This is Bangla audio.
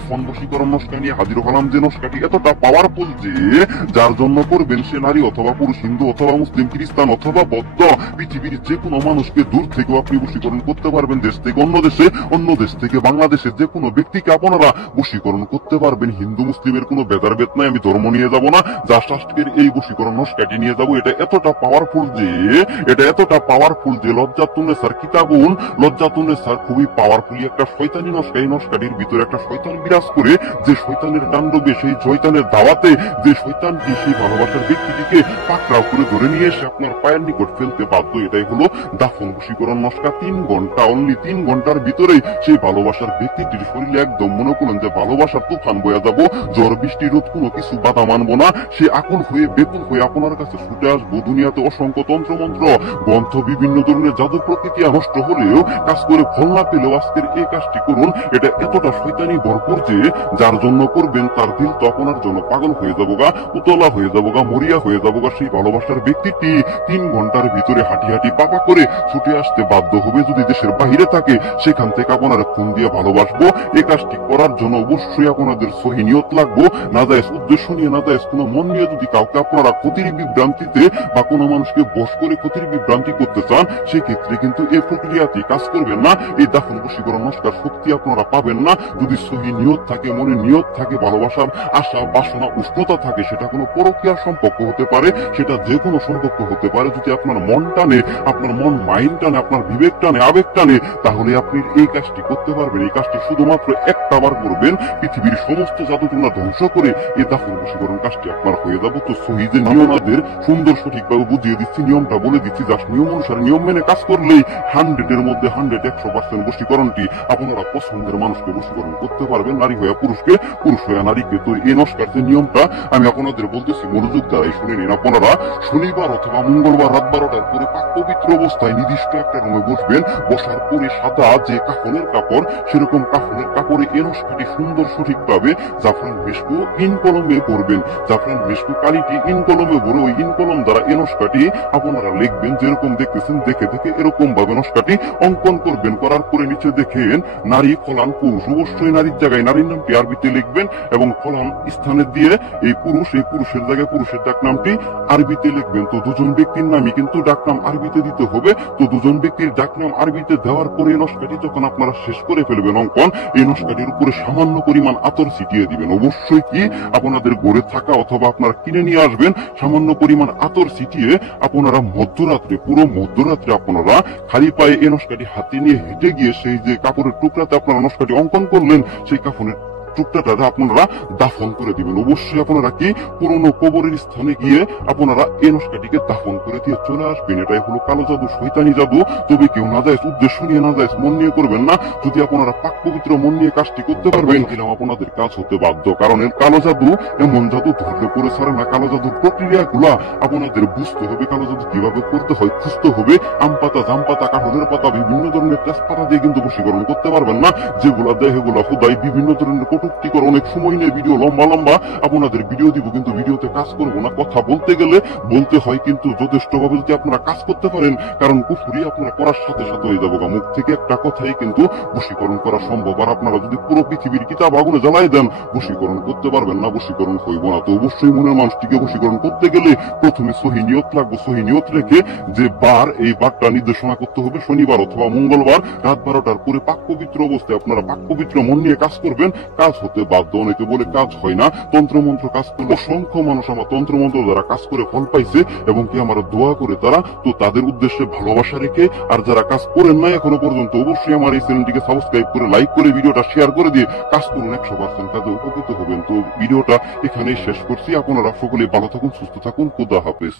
দাফন বশীকরণ নস্কা নিয়ে হাজির হলাম, যে নস্কাটি এতটা পাওয়ারফুল যে যার জন্য করবেন সে নারী অথবা পুরুষ, হিন্দু অথবা মুসলিম, খ্রিস্টান অথবা বৌদ্ধ, পৃথিবীর যে কোনো মানুষকে দূর থেকেও আপনি বশীকরণ করতে পারবেন। দেশ থেকে অন্য দেশে, অন্য দেশ থেকে বাংলাদেশের যে কোনো ব্যক্তিকে আপনারা বশীকরণ করতে পারবেন। হিন্দু মুসলিমের কোনো ভেদাভেদ নাই। আমি ধর্ম নিয়ে যাব না, জাস্ট আজকের এই বশীকরণ নস্কাটি নিয়ে যাব। এটা এতটা পাওয়ারফুল যে লজ্জাতুন্নে স্যার কিতাবুন, লজ্জাতুন্নে স্যার খুবই পাওয়ারফুলি একটা শয়তানি নস্কা। এই নস্কাটির ভিতরে একটা শয়তান বিরাজ করে, যে শয়তানের তাণ্ডবে, সেই শয়তানের দাওয়াতে, যে শয়তানটি সেই ভালোবাসার ব্যক্তিটিকে পাকড়াও করে ধরে নিয়ে এসে আপনার পায়ের নিকট ফেলতে বাধ্য। এটাই হলো দাফন বশীকরণ নস্কা। 3 ঘন্টা, অনলি 3 ঘন্টার ভিতরেই সেই ভালোবাসার ব্যক্তিটির শরীরে একদম মনে করলেন যে ভালোবাসার তুফান বয়ে যাব, ঝড় বৃষ্টি রোদ কোনো কিছু বাধা মানবো না। সে আকুল হয়ে বেকুল হয়ে আপনার কাছে ছুটে আসবো। দুনিয়াতে অসংখ্য তন্ত্রমন্ত্র, গ্রন্থ, বিভিন্ন ধরনের জাদু প্রকৃতি নষ্ট হলেও, কাজ করে ফল না পেলেও আজকের এই কাজটি করুন। এটা এতটা শয়তানি ভরপুর যে যার জন্য করবেন তার দিল তো আপনার জন্য পাগল হয়ে যাবো গা, উতলা হয়ে যাবো গা, মরিয়া হয়ে যাবো গা। সেই ভালোবাসার ব্যক্তিটি 3 ঘন্টার ভিতরে হাঁটি হাঁটি পাপা করে ছুটে আসতে বাধ্য হবে। যদি দেশের বাহিরে থাকে, সেখান থেকে আপনারা ফোন দিয়ে ভালোবাসবো। এই কাজটি করার জন্য অবশ্যই আপনাদের সহি নিয়ত লাগবো। নাজায়েজ উদ্দেশ্য নিয়ে, নাজায়েজ কোনো মন নিয়ে যদি কাউকে আপনারা ক্ষতির বিভ্রান্তিতে বা কোনো মানুষকে বশ করে ক্ষতির বিভ্রান্তি করতে চান, সেক্ষেত্রে কিন্তু এই প্রক্রিয়াটি কাজ করবেন না। এই দাফন বশীকরণ নস্কার শক্তি আপনারা পাবেন না। যদি সহি নিয়ত থাকে, মনে নিয়ত থাকে, ভালোবাসার আশা, বাসনা, উষ্ণতা থাকে, সেটা কোনো পরকীয়ার সম্পর্ক হতে পারে, সেটা যে কোনো সম্পর্ক হতে পারে। যদি আপনার মন টানে, আপনার মন মাইন্ড টানে, আপনার বিবেক টানে, আবেগ টানে, তাহলে আপনি এই কাজটি করতে পারবেন। এই কাজটি শুধুমাত্র একটা বার করবেন, পৃথিবীর সমস্ত জাদুটনা ধ্বংস করে এই দাফন বশীকরণ কাজটি আপনার হয়ে যাবে। তো সহি যে নিয়মাদের সুন্দর সঠিকভাবে বুঝিয়ে দিচ্ছি, নিয়মটা বলে দিচ্ছি, জাস্ট নিয়ম অনুসারে, নিয়ম মেনে কাজ করলেই 100-এর মধ্যে 100% বশীকরণটি আপনারা পছন্দের মানুষকে বশীকরণ করতে পারবেন। নারী হয়ে পুরুষকে, পুরুষ হয়ে নারীকে। তো এই নস্কার যে নিয়মটা আমি আপনাদের বলতেছি, মনোযোগ দ্বারাই শুনে নিন। আপনারা শনিবার অথবা মঙ্গলবার রাত 12টার পরে পাক পবিত্র অবস্থায় নির্দিষ্ট একটা রুমে বসবেন। বসার পরে সাদা যে কাফনের কাপড়, সেরকম কাফনের কাপড়ে এই নস্কাটি সুন্দর সঠিকভাবে জাফরান মেশকু ইন কলমে পড়বেন। জাফরান মেশকু কালিটি ইন কলমে ভরে ওই ইন কলম দ্বারা এই নস্কাটি আপনারা লিখবেন। যেরকম দেখতেছেন, দেখে দেখে এরকম ভাবে নস্কাটি অঙ্কন করবেন। করার পরে নিচে দেখেন নারী ফলান পুরুষ, অবশ্যই নারীর জায়গায় নারীর নামটি আরবিতে লিখবেন এবং ফলান স্থানে দিয়ে এই পুরুষ, এই পুরুষের জায়গায় পুরুষের ডাক নামটি আরবিতে লিখবেন। তো দুজন ব্যক্তির নামই কিন্তু ডাক নাম আরবিতে দিতে হবে। তো দুজন ব্যক্তির ডাক নাম আরবিতে দেওয়ার পরে নস্কাটি যখন আপনারা শেষ করে ফেলবেন অঙ্কন, এই নস্কাটির উপরে সামান্য পরিমাণ আতর ছিটিয়ে দিবেন। অবশ্যই কি আপনাদের গড়ে থাকা অথবা আপনারা কিনে নিয়ে আসবেন, সামান্য পরিমাণ আতর ছিটিয়ে আপনারা মধ্যরাত্রে, পুরো মধ্যরাত্রে আপনারা খালি পায়ে এই নস্কাটি হাতে নিয়ে হেঁটে গিয়ে সেই যে কাপড়ের টুকরাতে আপনারা নস্কাটি অঙ্কন করলেন, সেই কাপড়ের টুকটাটা আপনারা দাফন করে দিবেন। অবশ্যই আপনারা কি পুরনো কবরের স্থানে গিয়ে আপনারা এই নস্কাটিকে দাফন করে দিয়ে চলে আসবেন। এটাই হলো কালো জাদু, শয়তানি জাদু। তবে কেউ নাজায়েজ উদ্দেশ্য নিয়ে, নাজায়েজ মন নিয়ে করবেন না। যদি আপনারা পাক পবিত্র মন নিয়ে কাজটি করতে পারবেন, দিলাম আপনাদের কাজ হতে বাধ্য। কারণ এর কালো জাদু এমন জাদু ধরলে পরে ছাড়ে না। কালো জাদুর প্রক্রিয়াগুলা আপনাদের বুঝতে হবে। কালো জাদু কিভাবে করতে হয় খুঁজতে হবে। আম পাতা, জাম পাতা, কাঠলের পাতা, বিভিন্ন ধরনের তেজপাতা দিয়ে কিন্তু বশীকরণ করতে পারবেন না। যেগুলা দেয় সেগুলা খুদাই বিভিন্ন ধরনের কটুক্তিকর, অনেক সময় নিয়ে ভিডিও লম্বা লম্বা আপনাদের ভিডিও দিব, কিন্তু ভিডিওতে কাজ করবো না। কথা বলতে গেলে বলতে হয়, কিন্তু যথেষ্ট ভাবে যদি আপনারা কাজ করতে পারেন, কারণ কুফরি আপনারা করার সাথে সাথে হয়ে যাবো। মুখ থেকে একটা কথাই কিন্তু বশীকরণ করা সম্ভব। আর আপনারা যদি পুরো পৃথিবীর কিতাব আগুনে জ্বালাই দেন, বশীকরণ করতে পারবেন না, বশীকরণ হইব না। তো অবশ্যই মনের মানুষটিকে বশীকরণ করতে গেলে প্রথমে সহি নিয়ত লাগবে। সহি নিয়ত রেখে যে বার, এই বারটা নির্দেশনা করতে হবে শনিবার অথবা মঙ্গলবার রাত 12টার পরে পাক পবিত্র অবস্থায় আপনারা পাক পবিত্র মন নিয়ে কাজ করবেন। কাজ হতে বাধ্য। অনেকে বলে কাজ হয় না, তন্ত্রমন্ত্র কাজ করলে। অসংখ্য মানুষ আমার তন্ত্রমন্ত্র দ্বারা কাজ করে ফল পাইছে এবং কি আমার দোয়া করে তারা। তো তাদের উদ্দেশ্যে ভালোবাসা রেখে, আর যারা কাজ করেন না এখনো পর্যন্ত, অবশ্যই আমার এই চ্যানেলটিকে সাবস্ক্রাইব করে, লাইক করে, ভিডিওটা শেয়ার করে দিয়ে কাজ করুন। 100% কাজে উপকৃত হবেন। তো ভিডিওটা এখানেই শেষ করছি। আপনারা সকলে ভালো থাকুন, সুস্থ থাকুন। খোদা হাফেজ।